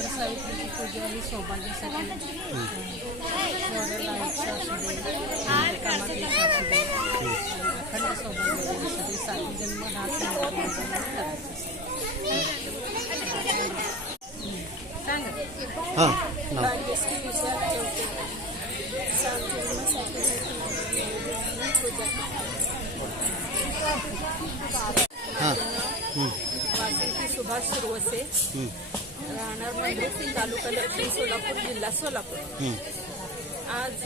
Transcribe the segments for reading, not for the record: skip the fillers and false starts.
वटसावित्रीची पूजा ही सौभाग्यासाठी नवऱ्याला इच्छा असू दे, कामात यश असू दे, अखंड सौभाग्यासाठी 7 जन्म हाच करायचा. सांगा. भाग्यश्री विशाल चौके 7 जन्मासाठी पूजा. वासंती सुभाष सुरवसे, राहणार मंद्रुप, तालुका दक्षिण सोलापूर, जिल्हा सोलापूर. आज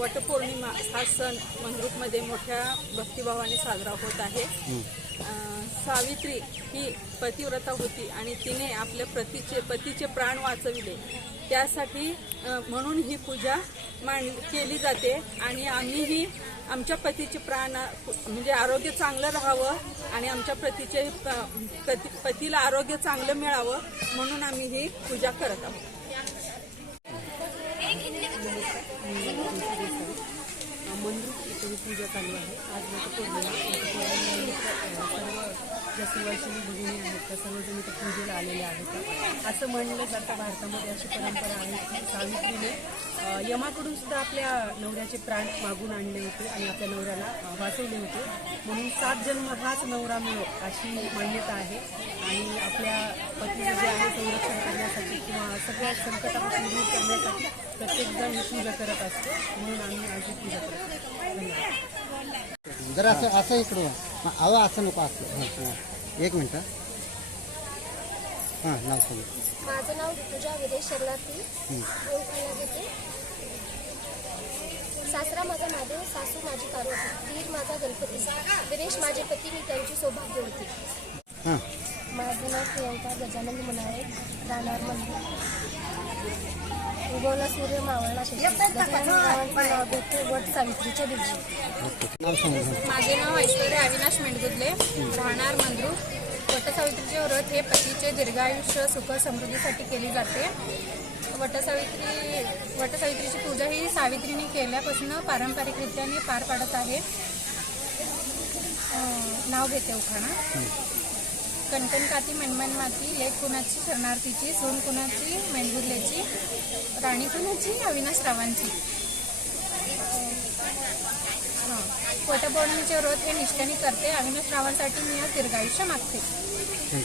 वटपौर्णिमा हा सण मंद्रुपमध्ये मोठ्या भक्तिभावाने साजरा होत आहे. सावित्री ही पतिव्रता होती आणि तिने आपल्या पतीचे प्राण वाचविले. त्यासाठी म्हणून ही पूजा केली जाते आणि आम्हीही आमच्या पतीचे प्राण म्हणजे आरोग्य चांगलं राहावं आणि आमच्या पतीला आरोग्य चांगलं मिळावं म्हणून आम्ही ही पूजा करत आहोत. मंद्रुप इथे पूजा चालू आहे. आज वटपौर्णिमा सर्व ज्या सुवासिनी भगिनी आहेत त्या सर्वजण इथे पूजेला आलेले आहेत. असं म्हणलं जातं भारतामध्ये अशी परंपरा आहे की सावित्रीने यमाकडून सुद्धा आपल्या नवऱ्याचे प्राण मागून आणले होते आणि आपल्या नवऱ्याला वाचवले होते. म्हणून 7 जन्म हाच नवरा मिळो अशी मान्यता आहे आणि आपल्या पतीचे जे आहे संरक्षण करण्यासाठी किंवा सगळ्या संकटापासून दूर करण्यासाठी प्रत्येकजण ही पूजा करत असतो. म्हणून आम्ही आज ही पूजा करतो. धन्यवाद. जरा असं इकडं अहो असं नको असं. एक मिनटं. नाव सांगा. माझं नाव ऋतुजा विदेश शरणार्थी घेते. सासरा माझा महादेव, सासू माझी पार्वती, दीर माझा गणपती, विदेश माझे पती, मी त्यांची सौभाग्य होती. माझं नाव प्रियंका गजानंद म्हणाले, राहणार मंदिर, उगवला सूर्य मावळला नाव घेते वट सावित्रीच्या दिवशी. माझे नाव ऐश्वर्या अविनाश मेंढगुदले, राहणार मंद्रुप. वटसावित्रीचे व्रत हे पतीचे दीर्घायुष्य सुख समृद्धीसाठी केली जाते. वटसावित्रीची पूजा ही सावित्रीने केल्यापासून पारंपरिकरित्याने पार पाडत आहे. नाव घेते उखाणा. कणकण काती मनमन माती, लेक कुणाची शरणार्थीची, सून कुणाची मेंढगुदलेची, राणी कुणाची अविनाश रावांची. वटपौर्णिमेचे व्रत हे निष्ठेने करते. अविनाश रावांसाठी मी आज दीर्घायुष्य मागते.